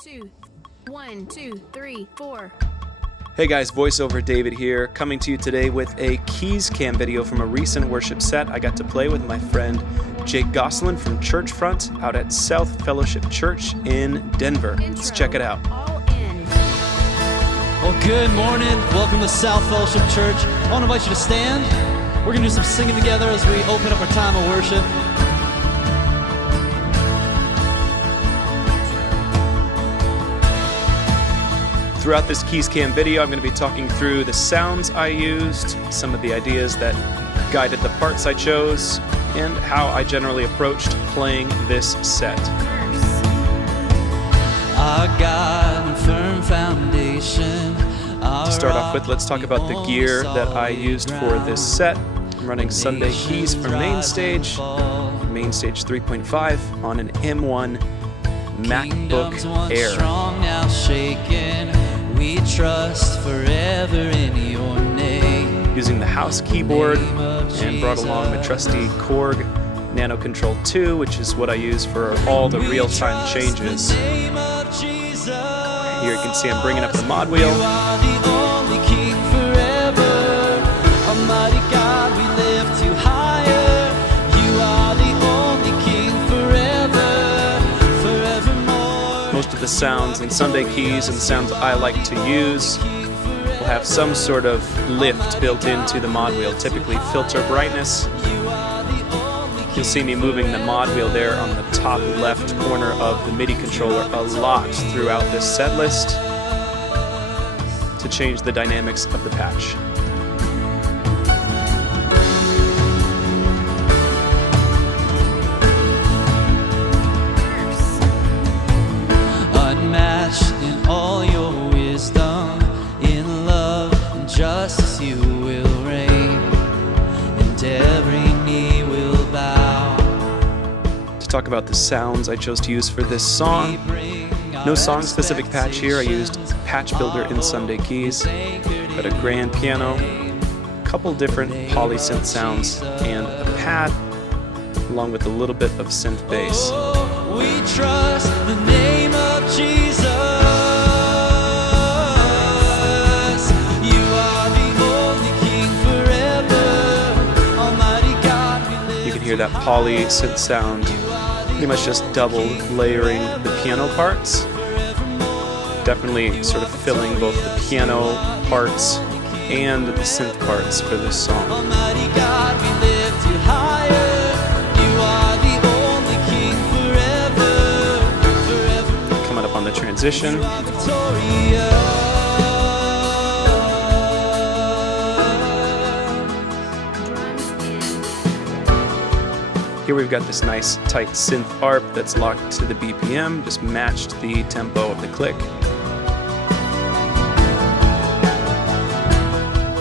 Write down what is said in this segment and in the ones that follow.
2. 1, 2, 3, 4. Hey guys, voiceover David here, coming to you today with a keys cam video from a recent worship set I got to play with my friend Jake Gosselin from Churchfront out at South Fellowship Church in Denver. Let's check it out. All in. Well, good morning. Welcome to South Fellowship Church. I want to invite you to stand. We're going to do some singing together as we open up our time of worship. Throughout this keys cam video, I'm going to be talking through the sounds I used, some of the ideas that guided the parts I chose, and how I generally approached playing this set. Our God and firm foundation. To start off with, let's talk about the gear that I used for this set. I'm running Sunday keys from MainStage 3.5 on an M1 MacBook Air. Strong now shaken. We trust forever in your name. Using the house keyboard and brought along my trusty Korg Nano Control 2, which is what I use for all the real-time changes. Here you can see I'm bringing up the mod wheel. You are the only King forever. Almighty God, we lift you higher. You are the only King forever, forevermore. Most of the sounds in Sunday keys and the sounds I like to use will have some sort of lift built into the mod wheel, typically filter brightness. You'll see me moving the mod wheel there on the top left corner of the MIDI controller a lot throughout this set list to change the dynamics of the patch. Unmatched in all your wisdom, in love and justice you will reign, and every knee will bow. To talk about the sounds I chose to use for this song, no song-specific patch here. I used Patch Builder in Sunday keys, got a grand piano, a couple different polysynth sounds, and a pad, along with a little bit of synth bass. We trust the name of Jesus. You are the only King forever. Almighty God, we live. You can hear that poly synth sound, pretty much just double layering the piano parts. Definitely sort of filling both the piano parts and the synth parts for this song. Almighty God, we lift you higher. You are the only King forever, forever. Coming up on the transition. You are victorious. Here we've got this nice tight synth arp that's locked to the BPM, just matched the tempo of the click.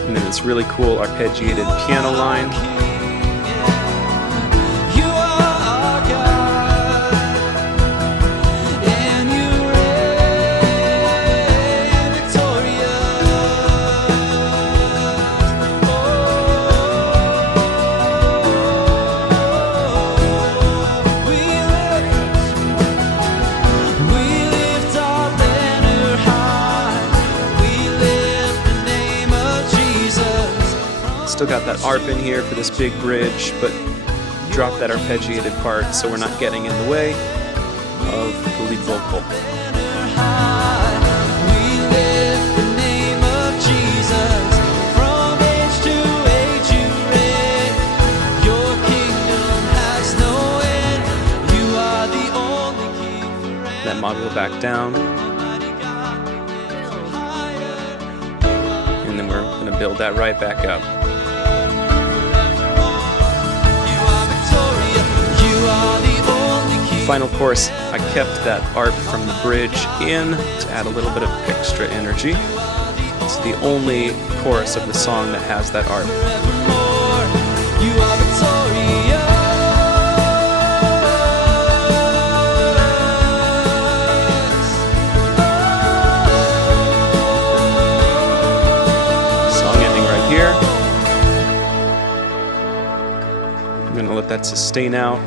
And then this really cool arpeggiated piano line. You are our God, and you reign victorious. We lift our banner high. We lift the name of Jesus. Still got that arp in here for this big bridge, but drop that arpeggiated part so we're not getting in the way of the lead vocal. We lift the name of Jesus. From age to age you reign. Your kingdom has no end. You are the only King forever. That mod wheel back down, and then we're going to build that right back up. You are victorious. You are the only King. Final chorus, I kept that arp from the bridge in to add a little bit of extra energy. It's the only chorus of the song that has that arp. Forevermore. You are victorious. Song ending right here. I'm going to let that sustain out.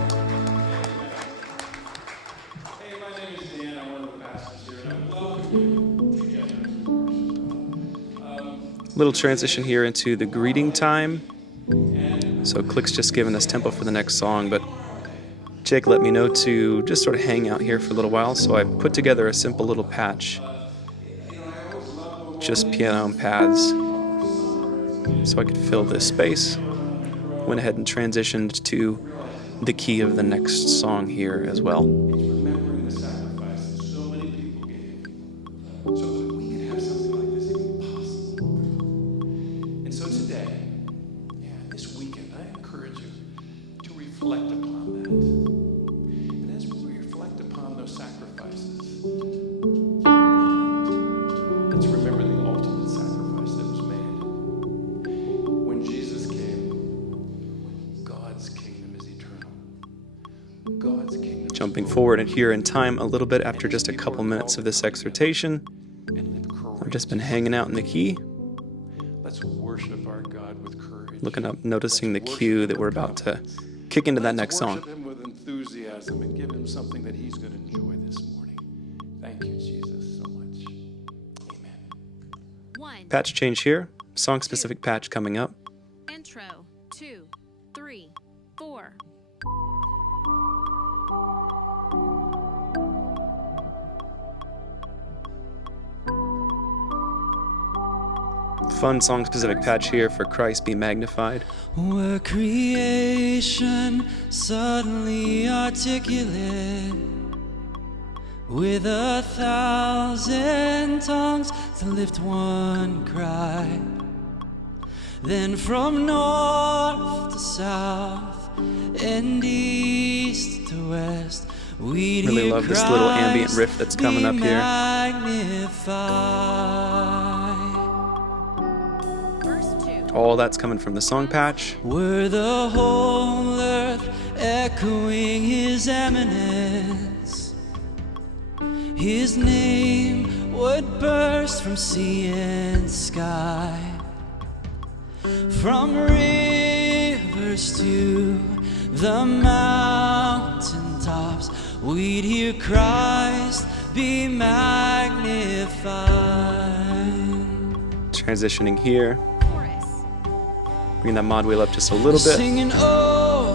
Little transition here into the greeting time. So Click's just giving us tempo for the next song, but Jake let me know to just sort of hang out here for a little while, so I put together a simple little patch. Just piano and pads, so I could fill this space. Went ahead and transitioned to the key of the next song here as well. Remembering the sacrifices so many people gave, so that we could have something like this even possible. And so today, this weekend, I encourage you to reflect upon that. And as we reflect upon those sacrifices, let's remember the ultimate sacrifice that was made. When Jesus came, God's kingdom is eternal. God's kingdom. Jumping forward and here in time a little bit after just a couple minutes of this exhortation, I've just been hanging out in the key, Let's worship our God with courage. looking up, noticing the cue that we're about to kick into that next song. Worship him with enthusiasm and give him something that he's going to enjoy this morning. Thank you, Jesus, so much. Amen. 1. Patch change here, song-specific patch coming up. Intro. 2, 3, 4. Fun song-specific patch here for Christ Be Magnified. Were creation suddenly articulate with 1,000 tongues to lift one cry? Then from north to south and east to west, we'd Really hear love this little ambient Christ riff that's coming up be here. magnified. Verse 2. All that's coming from the song patch. Were the whole earth echoing his eminence, his name would burst from sea and sky. From rivers to the mountain tops, we'd hear Christ be magnified. Transitioning here, Chorus. bringing that mod wheel up just a little bit. Singing, oh,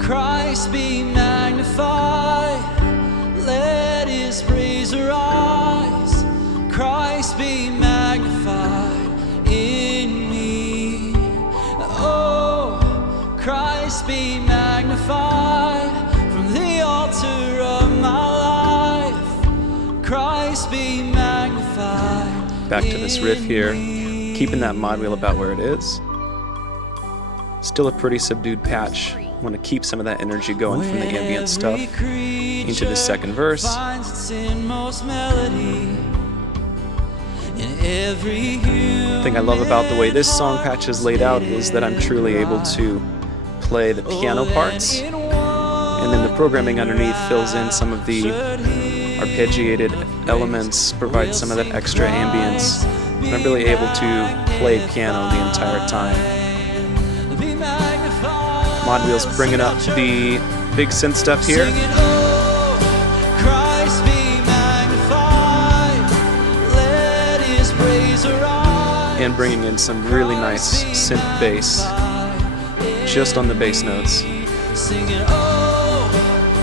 Christ be magnified. Let his praise arise. Christ be magnified in me. Oh, Christ be magnified from the altar of my life. Christ be magnified. Back to this riff here, keeping that mod wheel about where it is. Still a pretty subdued patch. Want to keep some of that energy going from the ambient stuff into the second verse. Finds its inmost melody in every The thing I love about the way this song patch is laid out is that I'm truly able to play the piano parts, and then the programming underneath fills in some of the arpeggiated elements, provides some of that extra ambience, and I'm really able to play piano the entire time. Mod wheel's bringing up the big synth stuff here, Singing, oh, Christ be magnified. Let his praise arise. and bringing in some really nice synth bass just on the bass notes. Singing, oh,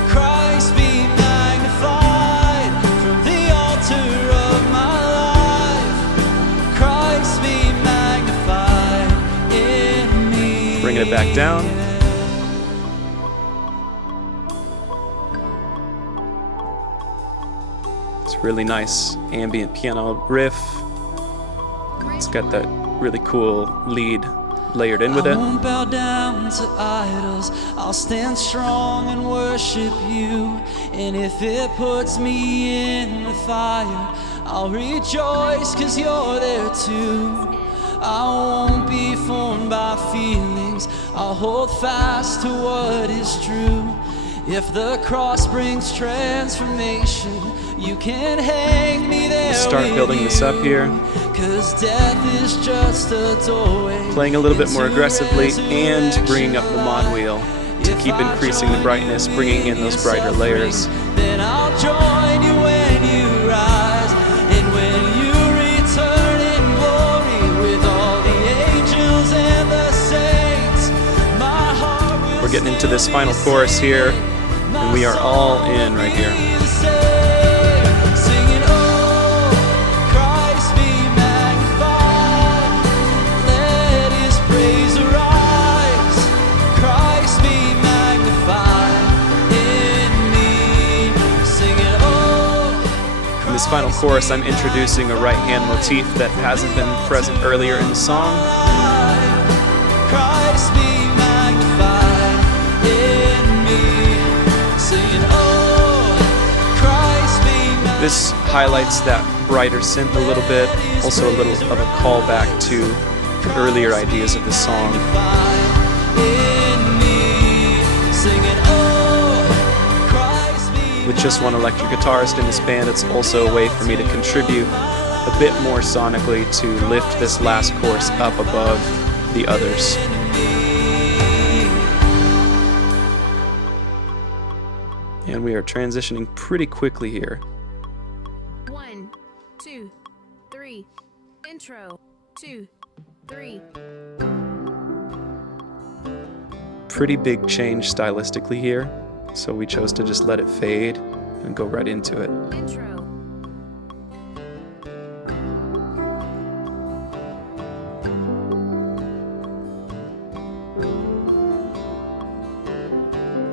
Christ be magnified from the altar of my life. Christ be magnified in me. Bringing it back down. It's a really nice ambient piano riff. It's got that really cool lead layered in with I it. won't bow down to idols. I'll stand strong and worship you. And if it puts me in the fire, I'll rejoice 'cause you're there too. I won't be formed by feelings. I'll hold fast to what is true. If the cross brings transformation, you can hang me there. We'll start with building this up you. here. 'Cause death is just a doorway. Playing a little bit more into aggressively and resurrection bringing up the mod wheel to keep increasing the brightness, bringing in those brighter layers. Then I'll join you when you rise, and when you return in glory with all We're getting into this final chorus here, and we are all in right here. Singing, oh, Christ be magnified. Let his praise arise. Christ be magnified in me. Singing, oh. In this final chorus, I'm introducing a right-hand motif that hasn't been present earlier in the song. Christ be magnified in me. Singing, oh, Christ be magnified. This highlights that brighter synth a little bit, also a little of a callback to the earlier ideas of the song. In me. Singing, oh, Christ be With just one electric guitarist in this band, it's also a way for me to contribute a bit more sonically to lift this last chorus up above the others. And we are transitioning pretty quickly here. 1, 2, 3. Intro. 2, 3. Pretty big change stylistically here, so we chose to just let it fade and go right into it. Intro.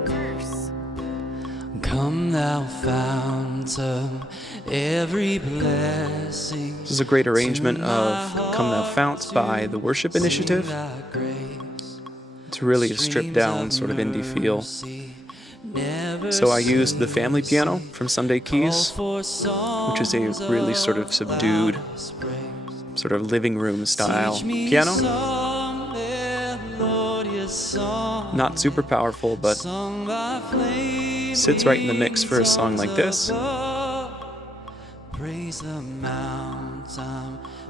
Verse. Come thou fount of every blessing. This is a great arrangement of Come Thou Fount by the Worship Initiative. It's really a stripped down sort of indie feel. So I used the family piano from Sunday Keys, which is a really sort of subdued, sort of living room style piano. Not super powerful, but sits right in the mix for a song like this.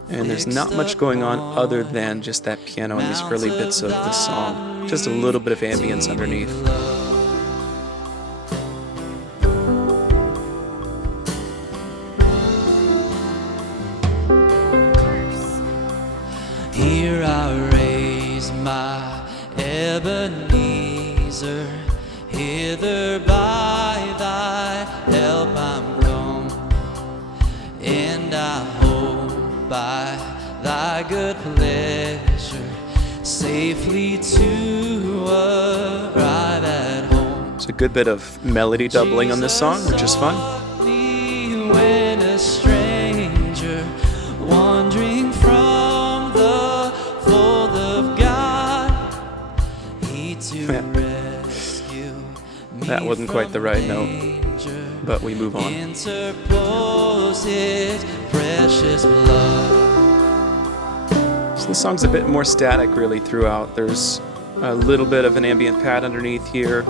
And there's not much going on other than just that piano and these early bits of the song. Just a little bit of ambience underneath. Here I raise my Ebenezer, hither by thy help I'm come, and I hope by thy good pleasure safely to arrive at home. It's a good bit of melody doubling on this song, which is fun. When a stranger wandering from the fold of God, he to rescue me. That wasn't quite the right note, but we move on. Interpose his precious blood. So the song's a bit more static really throughout. There's a little bit of an ambient pad underneath here,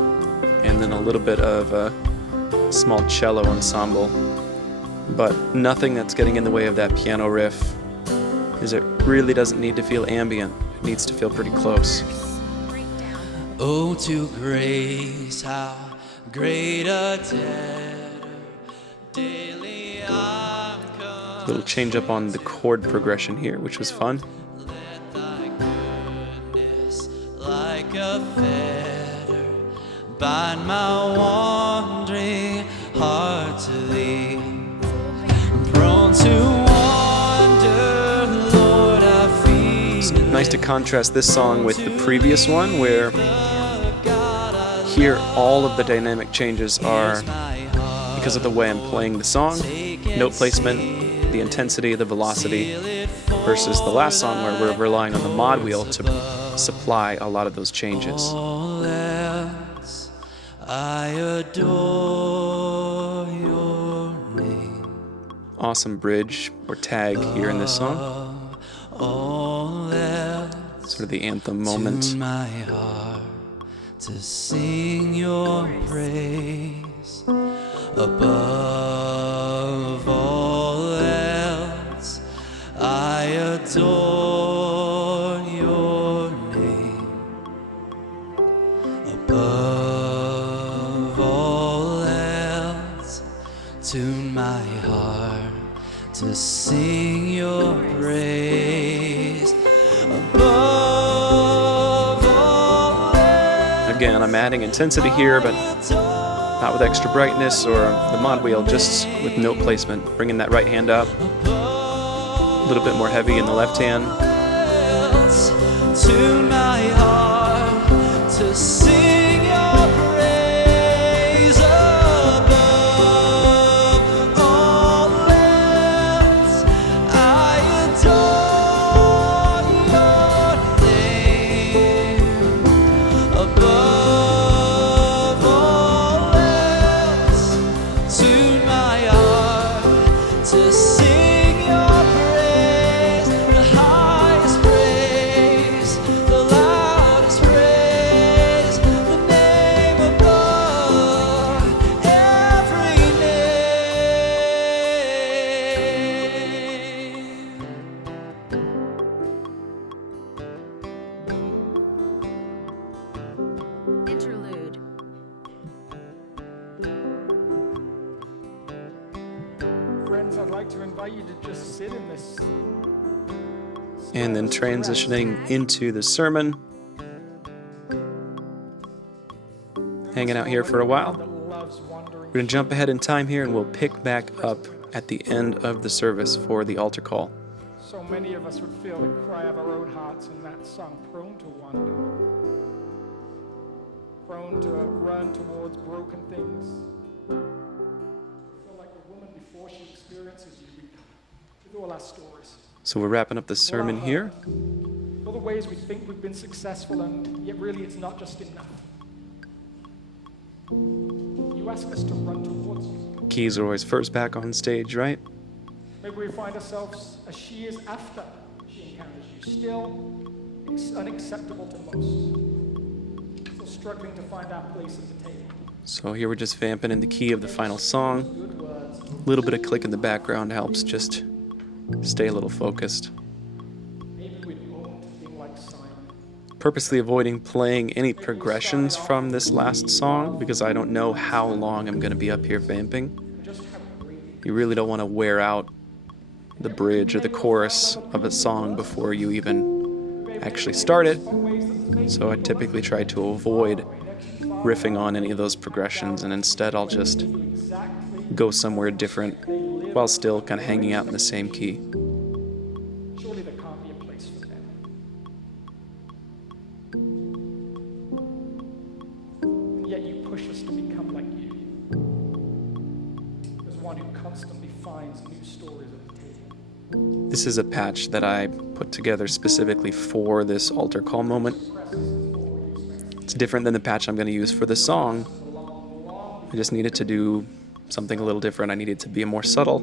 and then a little bit of a small cello ensemble. But nothing that's getting in the way of that piano riff, is it really doesn't need to feel ambient. It needs to feel pretty close. Breakdown. Oh, to grace, how great a debtor daily I'm come. Little change up on the chord progression here, which was fun. Let thy goodness like a fetter bind my wandering heart to thee. Prone to wander, Lord, I feel. It's nice to contrast this song with the previous one, where here all of the dynamic changes are because of the way I'm playing the song, note placement, the intensity, the velocity, versus the last song where we're relying on the mod wheel to supply a lot of those changes. All else I adore your name. Awesome bridge or tag here in this song. All else Sort of the anthem moment. to my heart to sing your praise above all else. I adore your name above all else. Tune my heart to sing your praise above all else. I Again, I'm adding intensity here, but not with extra brightness or the mod wheel, just with note placement. Bringing that right hand up, a little bit more heavy in the left hand. Tune my heart to sing your praise above all else. I adore your name above all else. Tune my heart to sing your praise, the highest praise, the loudest praise, the name above every name. Interlude. Friends, I'd like to invite you to just sit in this. And then transitioning into the sermon. Hanging out here for a while. We're going to jump ahead in time here and we'll pick back up at the end of the service for the altar call. So many of us would feel the cry of our own hearts in that song, prone to wander, prone to run towards broken things. We feel like the woman before she experiences you, with all our stories. So we're wrapping up the sermon here. All the ways we think we've been successful, and yet really it's not just enough. You ask us to run towards you. Keys are always first back on stage, right? Maybe we find ourselves as she is after she encounters you, still unacceptable to most, still struggling to find our place at the table. So here we're just vamping in the key of the final song. Good words, A little bit of click in the background helps just stay a little focused. maybe we'd own to being like Simon. Purposely avoiding playing any progressions from this last song because I don't know how long I'm going to be up here vamping. Just how great You really don't want to wear out the bridge or the chorus of a song before you even actually start it. So I typically try to avoid riffing on any of those progressions, and instead I'll just go somewhere different while still kind of hanging out in the same key. surely there can't be a place for them. And yet you push us to become like you, as one who constantly finds new stories at the table. This is a patch that I put together specifically for this altar call moment. It's different than the patch I'm going to use for the song. I just needed to do something a little different. I needed to be more subtle,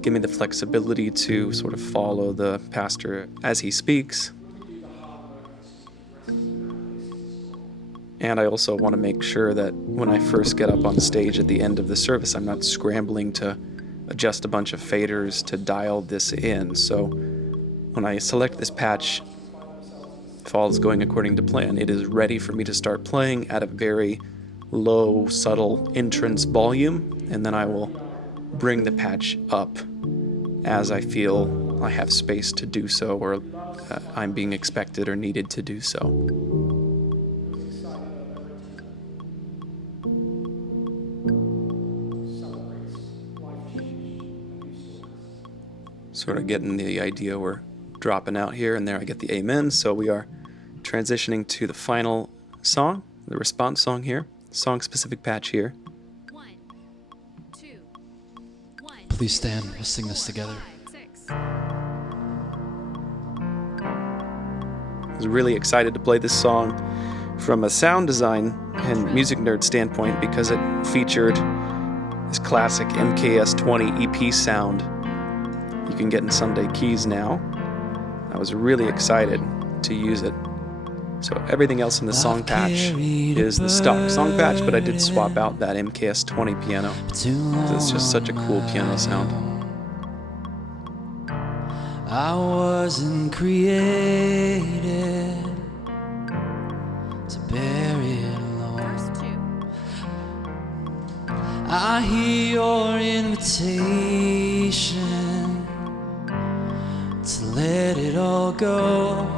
give me the flexibility to sort of follow the pastor as he speaks. And I also want to make sure that when I first get up on stage at the end of the service, I'm not scrambling to adjust a bunch of faders to dial this in. So when I select this patch, if all is going according to plan, it is ready for me to start playing at a very low, subtle entrance volume, and then I will bring the patch up as I feel I have space to do so, or I'm being expected or needed to do so. Sort of getting the idea we're dropping out here, and there I get the amen. So we are transitioning to the final song, the response song here, song-specific patch here. 1, 2, 1. Please stand. We'll sing this together. 5, 6. I was really excited to play this song from a sound design and music nerd standpoint because it featured this classic MKS-20 EP sound you can get in Sunday Keys now. I was really excited to use it. So everything else in the song patch is the stock song patch, but I did swap out that MKS-20 piano. It's just such a cool piano sound. I wasn't created to bear it alone. Verse 2. I hear your invitation to let it all go.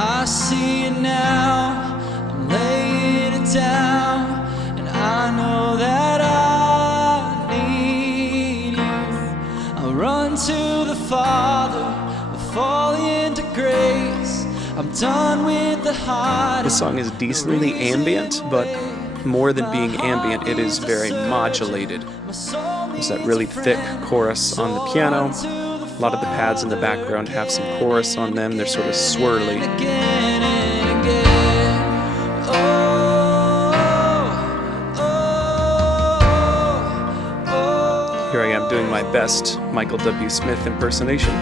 I see it now. I'm laying down, and I know that I need you. I run to the Father, I fall into grace. I'm done with the hiding. This song is decently ambient, but more than being ambient, it is very modulated. There's that really thick chorus on the piano. A lot of the pads in the background have some chorus on them. They're sort of swirly. Here I am doing my best Michael W. Smith impersonation.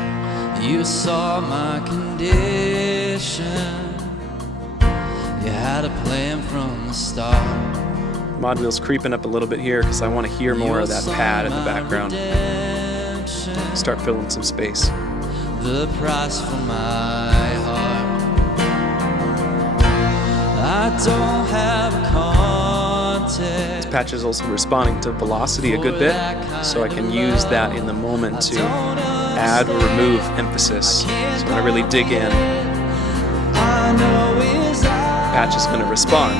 You saw my condition. You had a plan from the start. Mod wheel's creeping up a little bit here because I want to hear more of that pad in the background. Start filling some space. The price for my heart. I don't have a context. This patch is also responding to velocity a good bit, so I can use that in the moment to add or remove emphasis. So when I really dig in, patch is going to respond.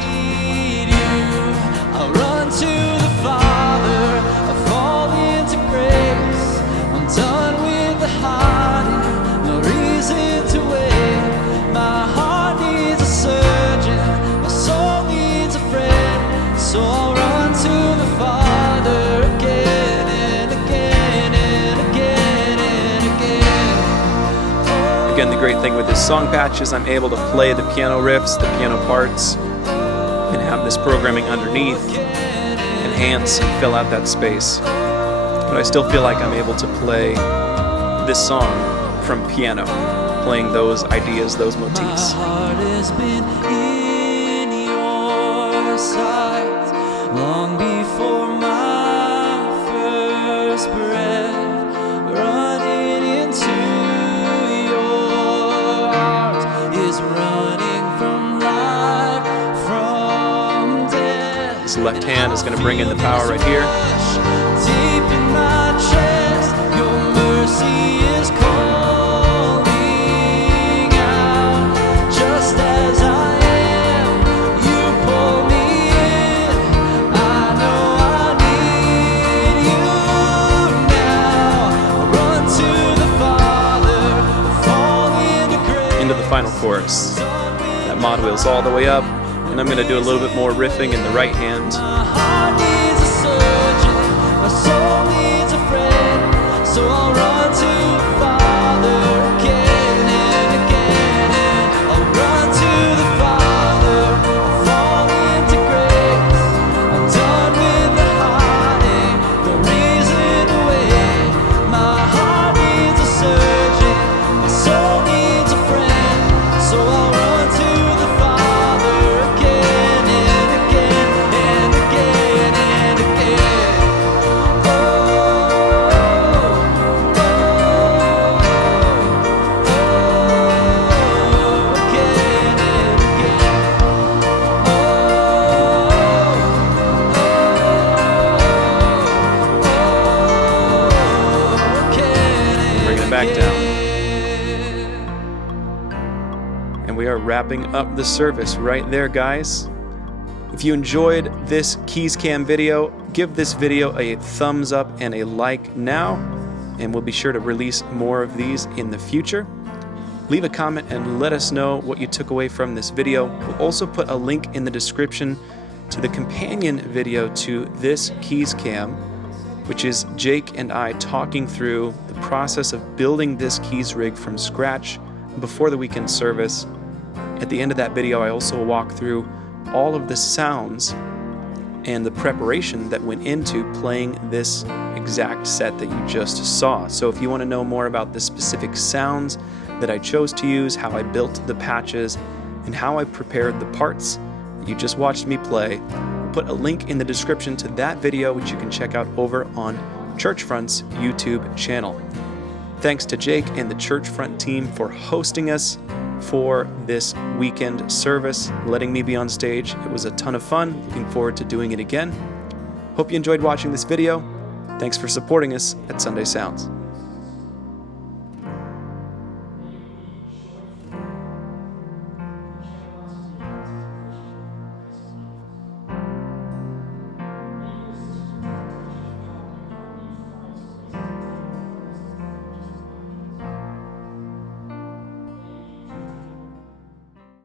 I run to the Father, I fall into grace. I'm done with the hiding, no reason to wait. My heart needs a surgeon, my soul needs a friend. So I'll run to the Father again and again and again and again. Again, the great thing with this song patch is I'm able to play the piano riffs, the piano parts, and have this programming underneath enhance and fill out that space. But I still feel like I'm able to play this song from piano, playing those ideas, those motifs. My heart has been in your sight long before my first breath, running into your arms is running from life, from death. This left hand is going to bring in the power right here. Deep in my chest, your mercy is calling out. Just as I am, you pull me in. I know I need you now. Run to the Father, fall into grace. Into the final chorus. That mod wheel's all the way up, and I'm going to do a little bit more riffing in the right hand. My heart needs a surgeon, my soul needs a friend. So I'll run to the Father again and again, and I'll run to the Father, fall into grace. I'm done with the hiding, the reason to wait. My heart needs a surgeon, my soul needs a friend. So I'll run to the Father again and again and again and again. Bring it back down. And we are wrapping up the service right there, guys. If you enjoyed this Keys Cam video, give this video a thumbs up and a like now, and we'll be sure to release more of these in the future. Leave a comment and let us know what you took away from this video. We'll also put a link in the description to the companion video to this Keys Cam, which is Jake and I talking through the process of building this keys rig from scratch before the weekend service. At the end of that video, I also walk through all of the sounds and the preparation that went into playing this exact set that you just saw. So if you want to know more about the specific sounds that I chose to use, how I built the patches, and how I prepared the parts that you just watched me play, I'll put a link in the description to that video, which you can check out over on Churchfront's YouTube channel. Thanks to Jake and the Churchfront team for hosting us for this weekend service, letting me be on stage. It was a ton of fun. Looking forward to doing it again. Hope you enjoyed watching this video. Thanks for supporting us at Sunday Sounds.